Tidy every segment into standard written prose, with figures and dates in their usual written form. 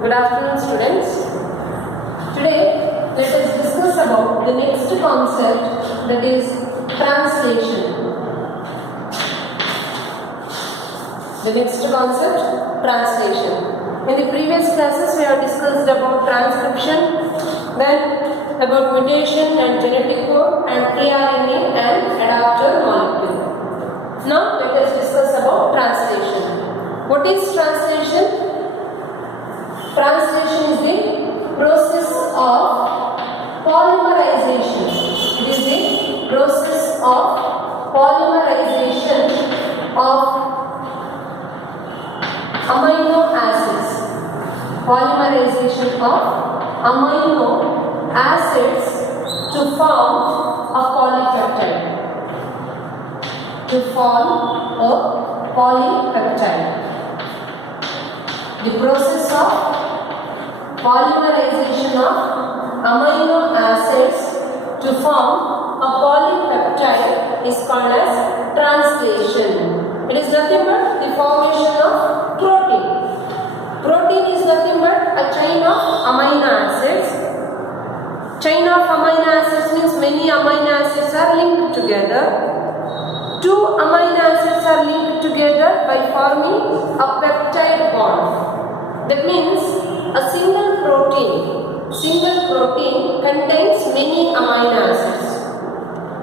Good afternoon, students. Today, let us discuss about the next concept, that is translation. The next concept, translation. In the previous classes, we have discussed about transcription, then about mutation and genetic code, and tRNA and adapter molecule. Now, let us discuss about translation. What is translation? Translation is the process of polymerization. It is the process of polymerization of amino acids. Polymerization of amino acids to form a polypeptide. To form a polypeptide. The process of polymerization of amino acids to form a polypeptide is called as translation. It is nothing but the formation of protein. Protein is nothing but a chain of amino acids. Chain of amino acids means many amino acids are linked together. Two amino acids are linked together by forming a peptide bond. That means a single protein contains many amino acids,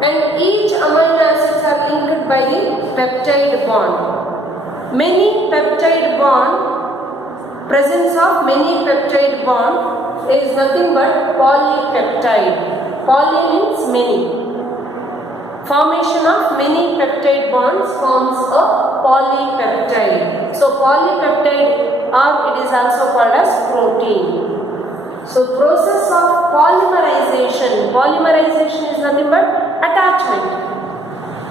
and each amino acids are linked by the peptide bond. Presence of many peptide bond is nothing but polypeptide. Poly means many. Formation of many peptide bonds forms a polypeptide. So polypeptide, or it is also called as protein. So process of polymerization. Polymerization is nothing but attachment.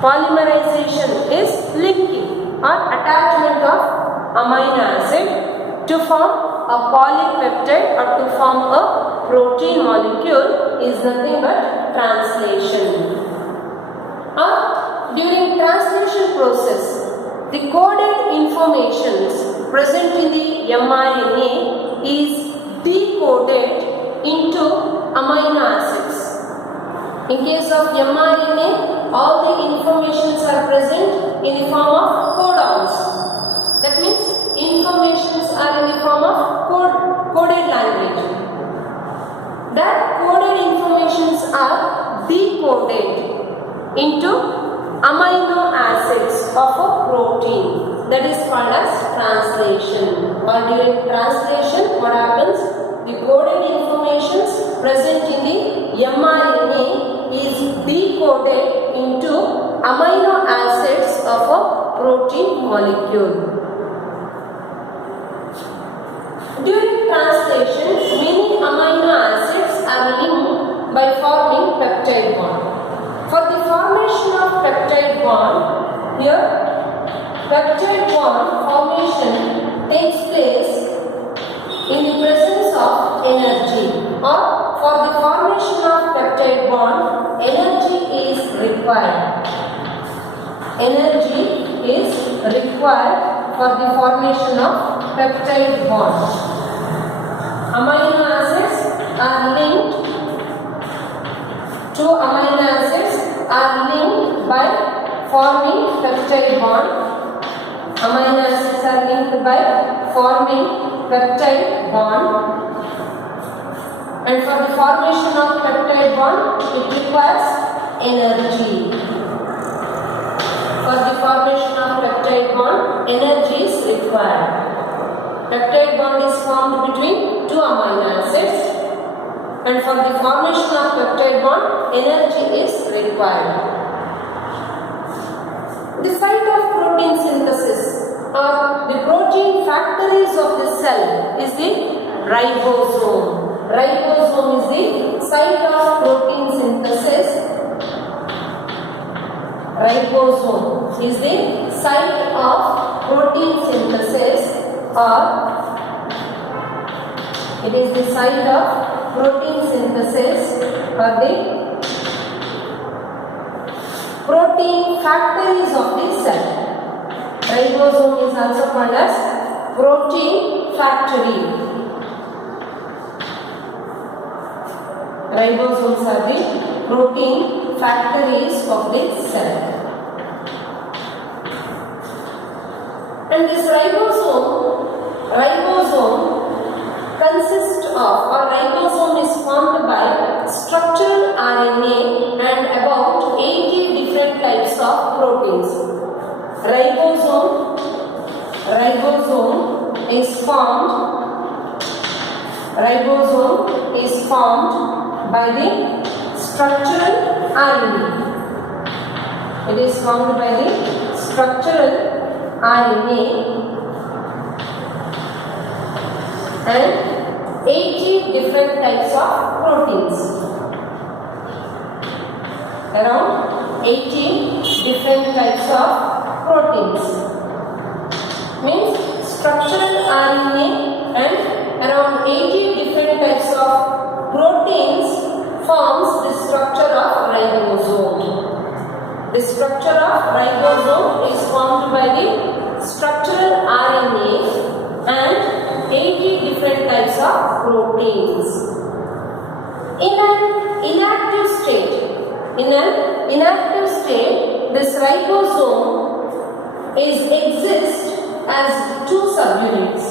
Polymerization is linking or attachment of amino acid to form a polypeptide or to form a protein molecule is nothing but translation. During translation process, the coded informations present in the mRNA is decoded into amino acids. In case of mRNA, all the informations are present in the form of codons. That means informations are in the form of coded language. That coded informations are decoded into amino acids of a protein. That is called as translation. Or during translation, what happens? The coded informations present in the mRNA is decoded into amino acids of a protein molecule. During translation, many amino acids are linked by forming peptide bond. For the formation of peptide bond, here peptide bond formation takes place in the presence of energy, or for the formation of peptide bond, energy is required. Energy is required for the formation of peptide bond. Amino acids are linked to amino acids are linked by forming peptide bond. Amino acids are linked by forming peptide bond. And for the formation of peptide bond, it requires energy. For the formation of peptide bond, energy is required. Peptide bond is formed between two amino acids. And for the formation of peptide bond, energy is required. The site of protein synthesis, or the protein factories of the cell, is the ribosome. Ribosome is the site of protein synthesis. Ribosome is the site of protein synthesis, or it is the site of protein synthesis or the protein factories of the cell. Ribosome is also called as protein factory. Ribosomes are the protein factories of the cell. And this ribosome consists of, or ribosome is formed by structural RNA and about 80 different types of proteins. Ribosome is formed by the structural RNA. It is formed by the structural RNA and 80 different types of proteins. Around 80 different types of proteins. Means structural RNA and around 80 different types of proteins forms the structure of ribosome. The structure of ribosome is formed by the structural RNA and 80 different types of proteins. In an inactive state, this ribosome exists as two subunits.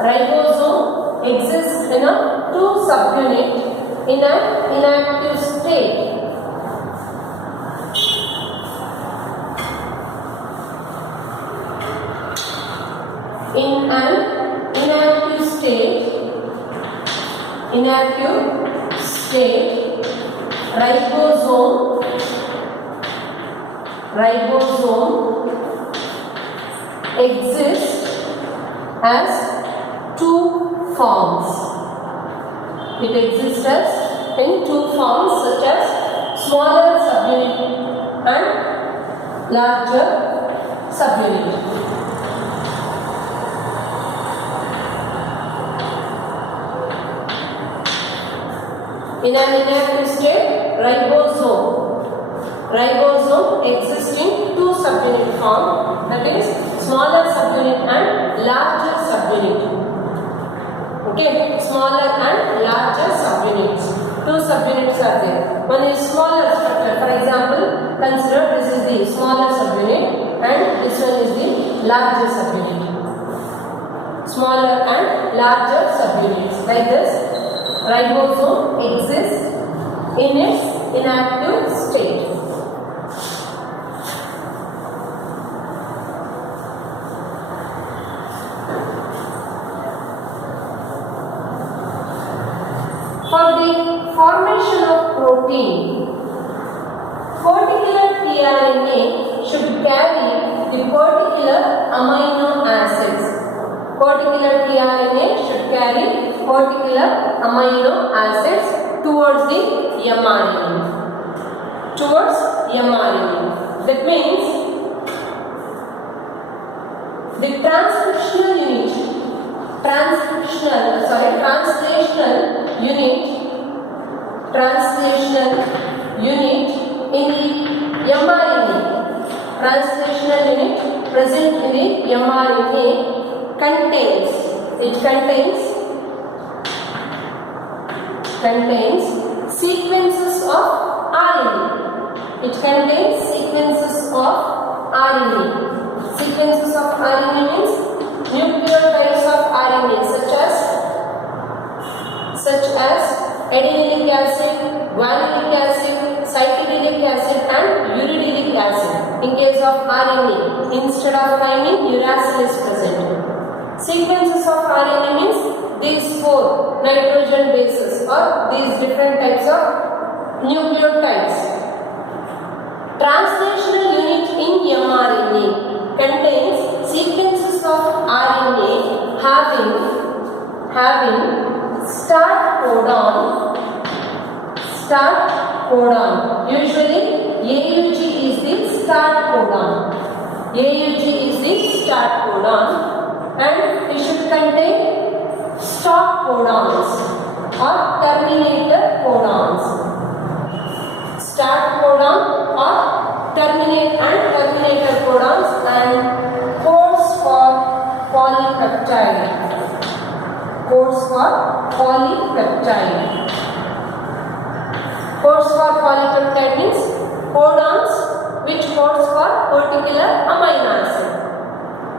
Ribosome exists in a two subunit in an inactive state. In an inactive state, ribosome exists as two forms. It exists as in two forms such as smaller subunit and larger subunit. In an inactive state, ribosome exists in two subunit form, that is smaller subunit and larger subunit. Okay, smaller and larger subunits. Two subunits are there. One is smaller structure. For example, consider this is the smaller subunit and this one is the larger subunit. Smaller and larger subunits. Like this, ribosome exists in its inactive state. For the formation of protein, particular tRNA should carry the particular amino acids. Particular tRNA should carry particular amino acids towards the mRNA. That means the translational unit in the mRNA. Translational unit present in the mRNA contains sequences of RNA. It contains sequences of RNA. Sequences of RNA means nucleotides of RNA such as adenylate acid, guanylate acid, cyclic acid and uridylic acid. In case of RNA, instead of thymine, uracil is present. Sequences of RNA means these four nitrogen bases or these different types of nucleotides. Translational unit in mRNA contains sequences of RNA having start codon. Usually AUG is the start codon. And it should contain stop codons or terminator codons. Start codon or terminator codons and codes for polypeptide. codes for polypeptide. Codes for polypeptide means codons which codes for particular amino acid.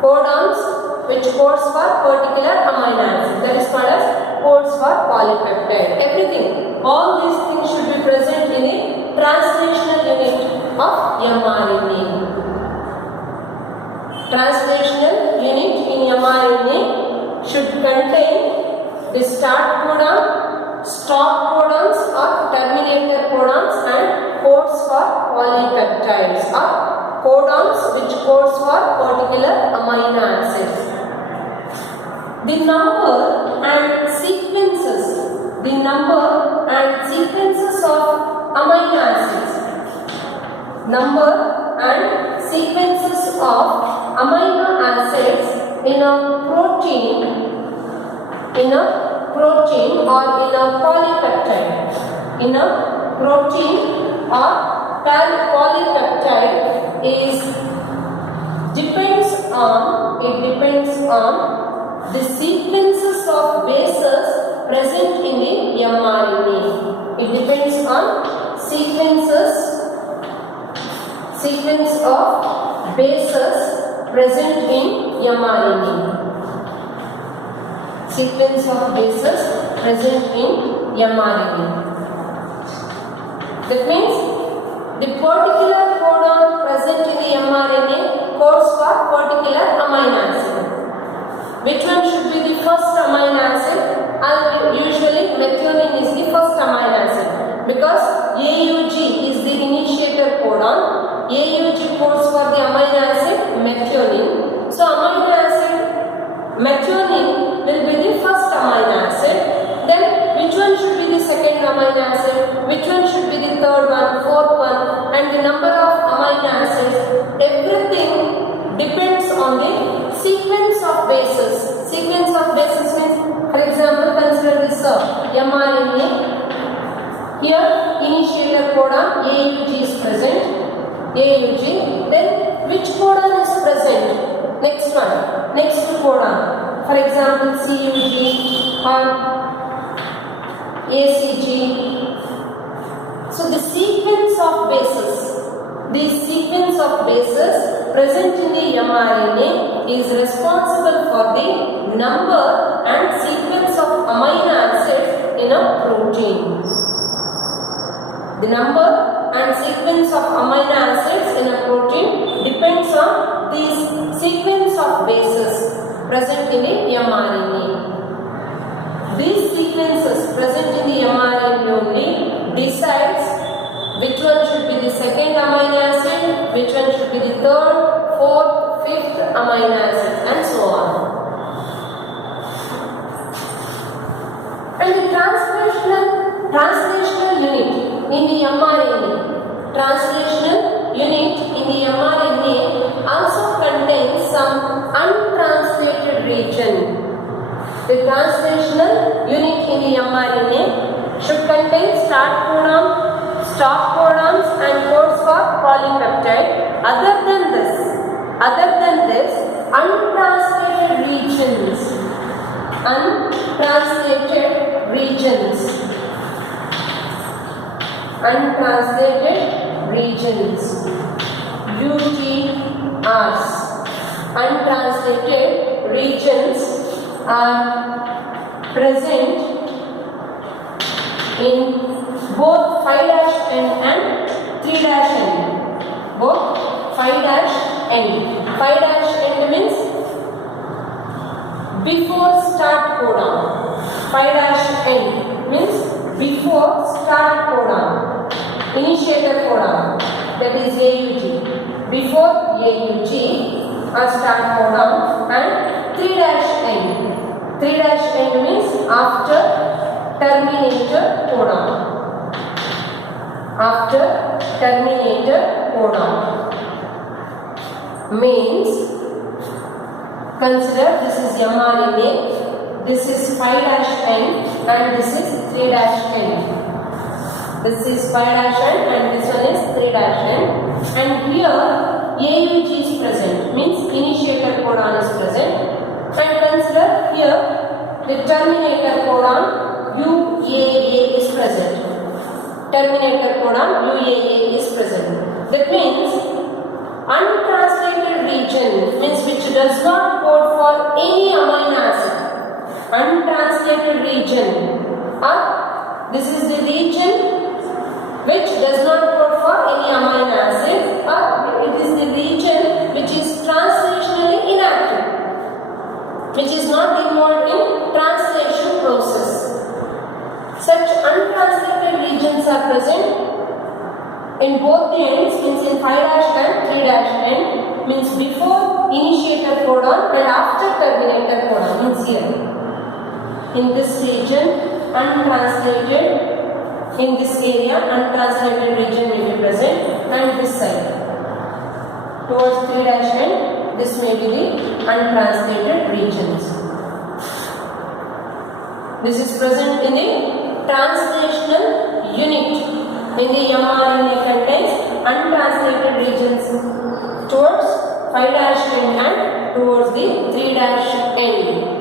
Codons which codes for particular amino acid. That is called as codes for polypeptide. Everything, all these things should be present in the translational unit of mRNA. Translational unit in mRNA should contain the start codon, stop codons or terminator codons and codes for polypeptides or codons which codes for particular amino acids. The number and sequences of amino acids. Number and sequences of amino acids in a protein or in a polypeptide. In a protein or polypeptide depends on the sequences of bases present in the mRNA. It depends on sequence of bases present in mRNA. Sequence of bases present in mRNA. That means the particular codon present in the mRNA codes for particular amino acid. Which one should be the first amino acid? Usually methionine is the first amino acid because AUG is the initiator codon. AUG codes for the amino acid methionine. So amino acid methionine will be the first amino acid. Then which one should be the second amino acid? Which one should be the third one, fourth one, and the number of amino acids? Everything depends on the sequence of bases. Sequence of bases means, for example, consider this mRNA. Here, initiator codon AUG is present. AUG. Then, which codon is present? Next one. Next codon. For example, CUG or ACG. So, the sequence of bases present in the mRNA is responsible for the number and sequence of amino acids in a protein. The number and sequence of amino acids in a protein depends on the sequence of bases present in the mRNA. These sequences present in the mRNA only decides which one should be the second amino acid, which one should be the third, fourth, fifth amino acid, and so on. And the translational unit in the mRNA. Translational unit in the mRNA also contains some untranslated region. The translational unit in the mRNA should contain start codon, stop codons and codes for polypeptide. Other than this, untranslated regions, UTRs, untranslated regions are present in both 5'N and 3'N. Both 5'N. 5'N means before start codon. 5'N means before start codon. Initiator codon, that is AUG. Before AUG or start codon, and 3'N. 3'N means after terminator codon. After terminator codon means, consider this is mRNA, this is 5'N and this is 3'N. This is 5'N and this one is 3'N, and here AUG is present, means initiator codon is present. And consider here the terminator codon UAA is present. Terminator codon UAA is present. That means untranslated region means which does not code for any amino acid. Untranslated region, or this is the region which does not code for any amino acid, or it is the region which is translationally inactive, which is not involved in translation process. Such untranslated regions are present in both the ends, means in 5' and 3' end, means before initiator codon and after terminator codon, means here. In this region, untranslated, in this area, untranslated region will be present, and this side. Towards 3' end, this may be the untranslated regions. This is present in the translational unit. In the mRNA contains untranslated regions towards 5' end and towards the 3' end.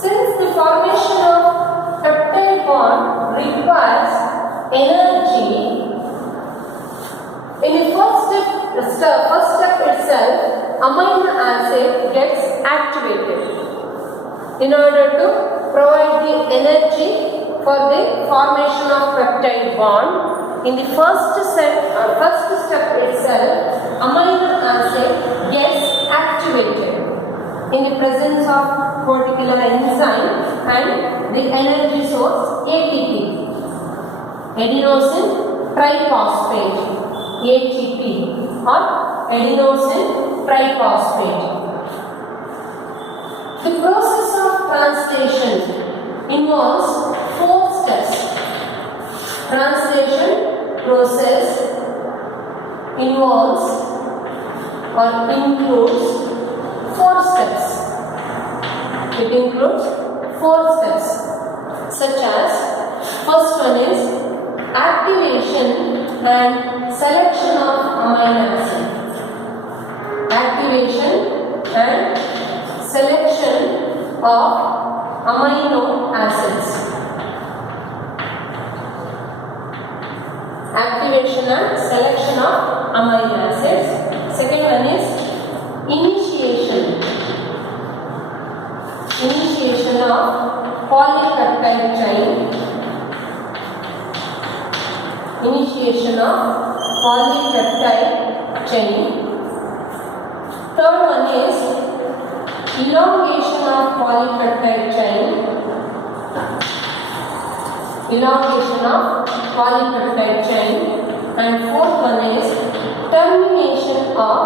Since the formation of peptide bond requires energy, in the first step itself, amino acid gets activated in order to provide the energy for the formation of peptide bond. In the first step itself, amino acid gets activated in the presence of particular enzyme and the energy source ATP, adenosine triphosphate, ATP, or adenosine triphosphate. The process of translation involves 4 steps. Translation process involves or includes 4 steps. It includes 4 steps, such as first one is activation and selection of amino acid. Activation and selection of amino acids. Activation and selection of amino acids. Second one is initiation. Initiation of polypeptide chain. Initiation of polypeptide chain. Third one is elongation of polypeptide chain. Elongation of polypeptide chain. And fourth one is termination of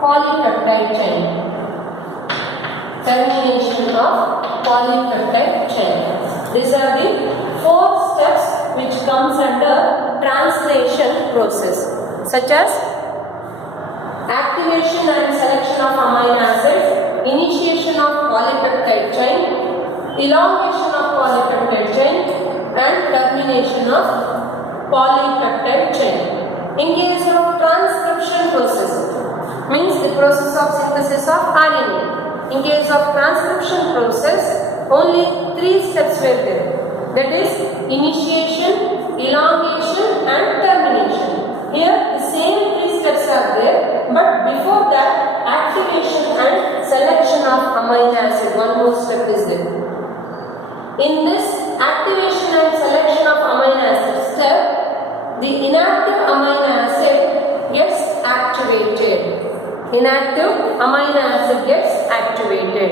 polypeptide chain. Termination of polypeptide chain. These are the 4 steps which comes under translation process, such as activation and selection of amino acids, initiation of polypeptide chain, elongation of polypeptide chain, and termination of polypeptide chain. In case of transcription process, means the process of synthesis of RNA. In case of transcription process, only 3 steps were there. That is initiation, elongation, and termination. Here the same 3 steps are there, but before that activation and selection of amino acid, one more step is there. In this activation and selection of amino acid step, the inactive amino acid gets activated. Inactive amino acid gets activated.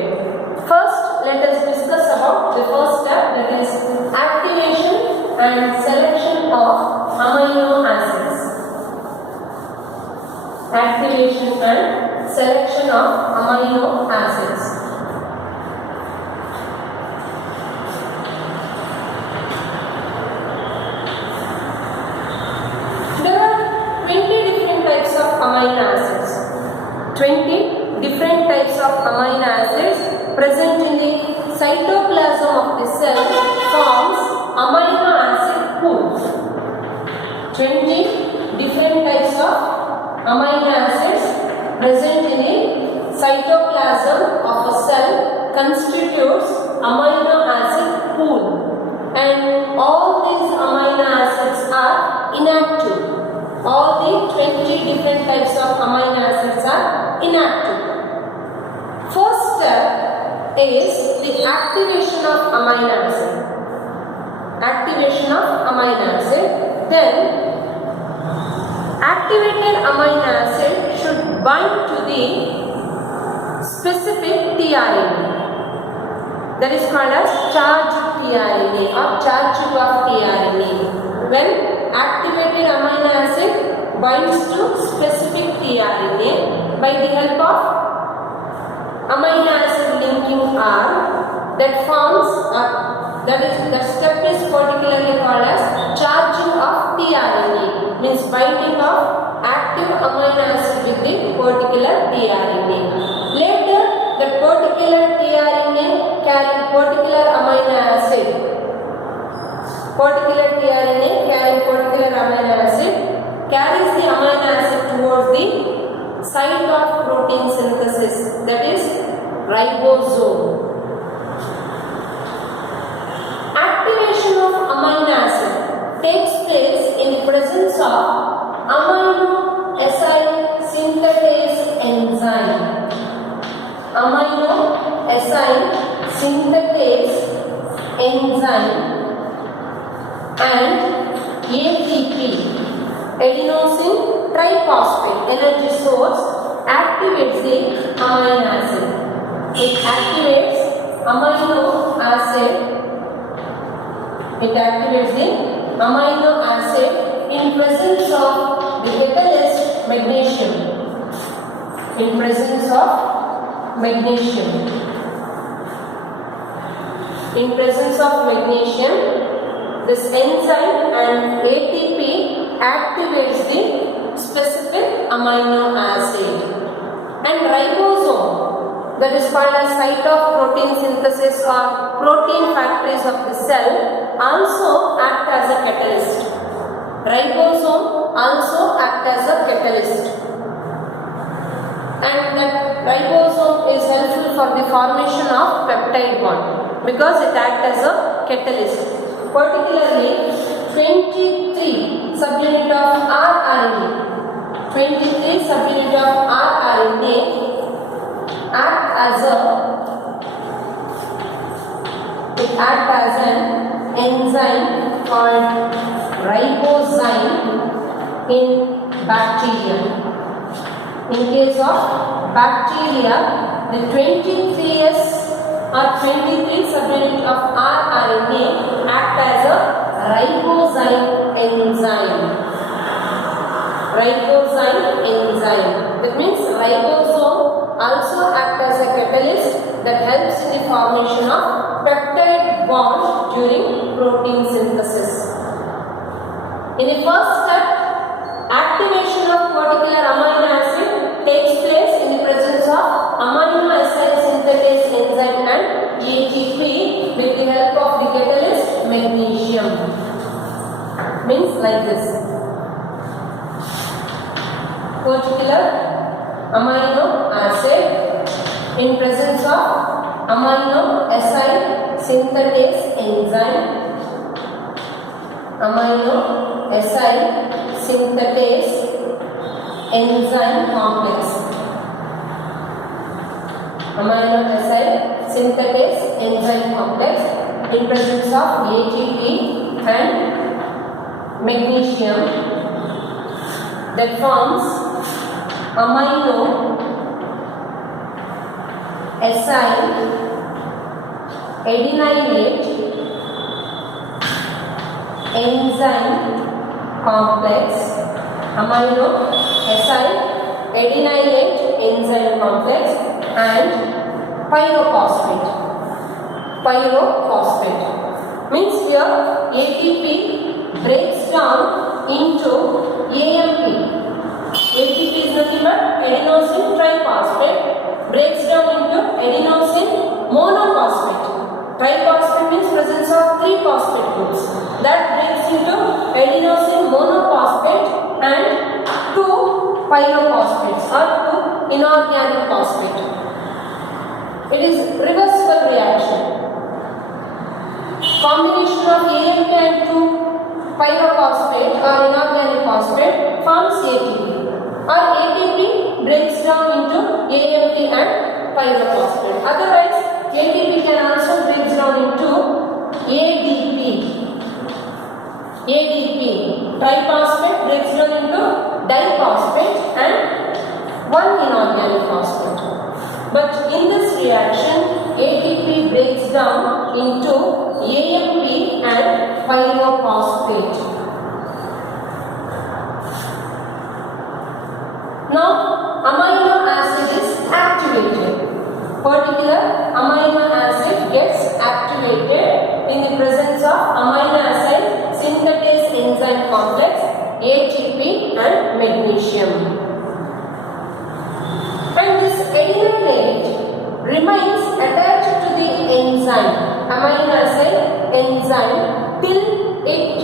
First, let us discuss about the first step, that is activation and selection of amino acids. Activation and selection of amino acids. There are 20 different types of amino acids. 20 different types of amino acids present in the cytoplasm of the cell forms amino acid pools. 20 different types of amino acids present in the cytoplasm of a cell constitutes amino acid pool, and all these amino acids are inactive. All the 20 different types of amino acids are inactive. First step is the activation of amino acid. Activation of amino acid. Then activated amino acid should bind to the specific tRNA. That is called as charged tRNA or charging of tRNA. When activated amino acid binds to specific tRNA by the help of amino acid linking R, that forms that step is particularly called as charging of tRNA, means binding of active amino acid with the particular tRNA. Later, the particular tRNA carry particular amino acid. Particular tRNA carrying particular amino acid carries the amino acid towards the site of protein synthesis, that is ribosome. Activation of amino acid takes place in the presence of amino acid synthetase enzyme. Amino acid synthetase enzyme and ATP, adenosine triphosphate energy source, activates the amino acid. It activates amino acid. It activates the amino acid in presence of the catalyst magnesium. In presence of magnesium. In presence of magnesium, this enzyme and ATP activates the specific amino acid. And ribosome, that is called as site of protein synthesis or protein factories of the cell, also act as a catalyst. Ribosome also act as a catalyst. And that ribosome is helpful for the formation of peptide bond because it acts as a catalyst. Particularly 23 subunit of rRNA. 23 subunit of rRNA act as an enzyme called ribozyme in bacteria. In case of bacteria, the 23S or 23 subunit of rRNA act as a ribozyme enzyme. Ribozyme enzyme. That means ribosome also act as a catalyst that helps in the formation of peptide bond during protein synthesis. In the first step, activation of particular amino acid takes place in the presence of amino acid synthetase enzyme and ATP with the help of the catalyst magnesium. Means like this. Particular amino acid in presence of amino acid synthetase enzyme. Amino acid synthetase enzyme complex. Amino acid synthetase enzyme complex in presence of ATP and magnesium that forms amino acid adenylate enzyme complex. Amino acid adenylate enzyme complex and pyrophosphate. Pyrophosphate means here ATP breaks down into AMP. ATP is nothing but adenosine triphosphate, breaks down into adenosine monophosphate. Triphosphate means presence of 3 phosphate groups. That breaks into adenosine monophosphate and 2 pyrophosphates or 2 inorganic phosphate. It is reversible reaction. Combination of AMP and 2-pyrophosphate or inorganic phosphate forms ATP, or ATP breaks down into AMP and pyrophosphate. Otherwise, ATP can also break down into ADP. ADP, triphosphate, breaks down into diphosphate and one inorganic phosphate. But in this reaction, ATP breaks down into AMP and pyrophosphate. Now, amino acid is activated. Particular amino acid gets activated in the presence of amino acid synthetase enzyme complex, ATP and magnesium. And this adenylate remains attached to the enzyme, amino acid enzyme, till it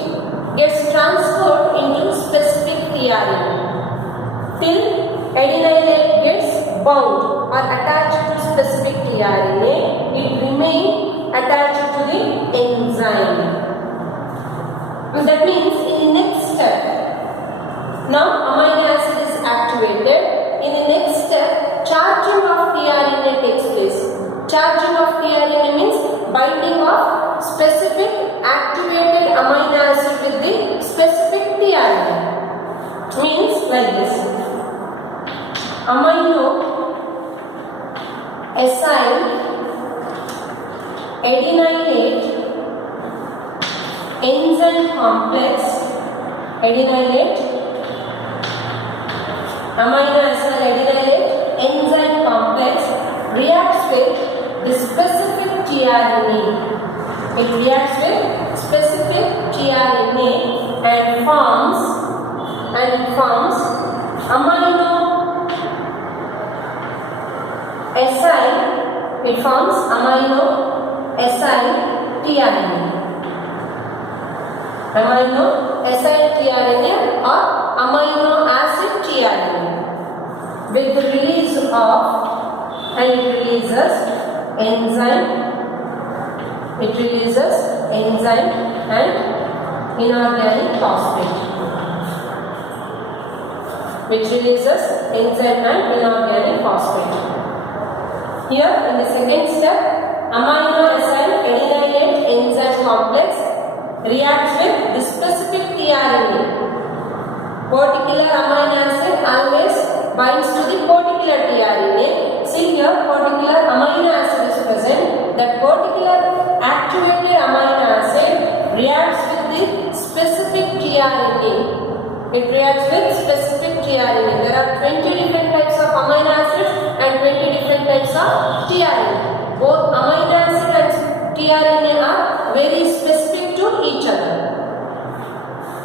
gets transferred into specific tRNA. Till adenylate gets bound or attached to specific tRNA, it remains attached to the enzyme. That means in the next step, now amino acid is activated. In the next step, charging of tRNA takes place. Charging of tRNA means binding of specific activated amino acid with the specific tRNA. Means like this. Amino acyl adenylate enzyme complex, adenylate amino acyl adenylate enzyme complex reacts with the specific tRNA. It reacts with specific tRNA and forms amino acyl. It forms amino acyl tRNA. Amino acyl tRNA or amino acid tRNA. With the release of, and it releases enzyme and inorganic phosphate. Which releases enzyme and inorganic phosphate. Here in the second step, amino acyl adenylate enzyme complex reacts with the specific tRNA. Particular amino acid always binds to the particular tRNA. See here, particular amino acid is present. That particular activated amino acid reacts with the specific tRNA. It reacts with specific tRNA. There are 20 different types of amino acids and 20 different types of tRNA. Both amino acid and tRNA are very specific to each other.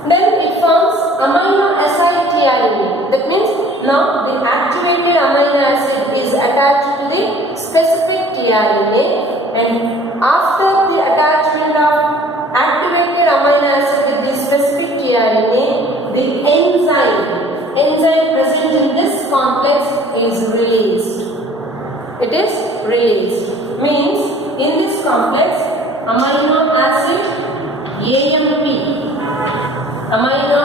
Then it forms amino acyl tRNA. That means now the activated amino acid is attached to the specific tRNA, and after the attachment of activated amino acid with the specific tRNA, the enzyme present in this complex is released. It is released. Means in this complex, amino acid AMP, amino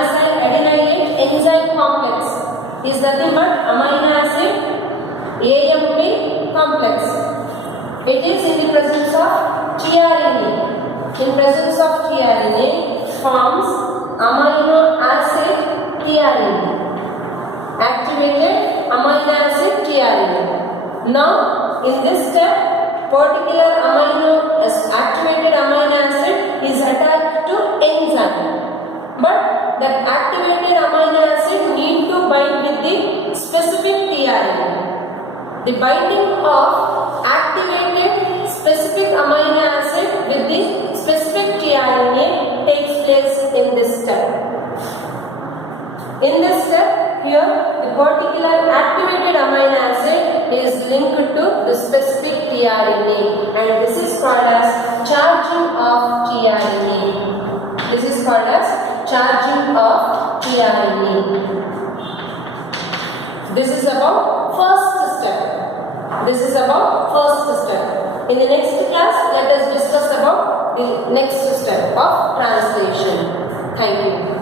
acyl adenylate enzyme complex is nothing but amino acid AMP complex. It is in the presence of tRNA. In presence of tRNA forms amino acid tRNA. Activated amino acid tRNA. Now in this step, particular activated amino acid is attached to enzyme. But that activated amino acid need to bind with the specific tRNA. The binding of activated specific amino acid with the specific tRNA takes place in this step. In this step, here the particular activated amino acid is linked to the specific tRNA, and this is called as charging of tRNA. This is called as charging of tRNA. This is about first step. This is about first step. In the next class, let us discuss about the next step of translation. Thank you.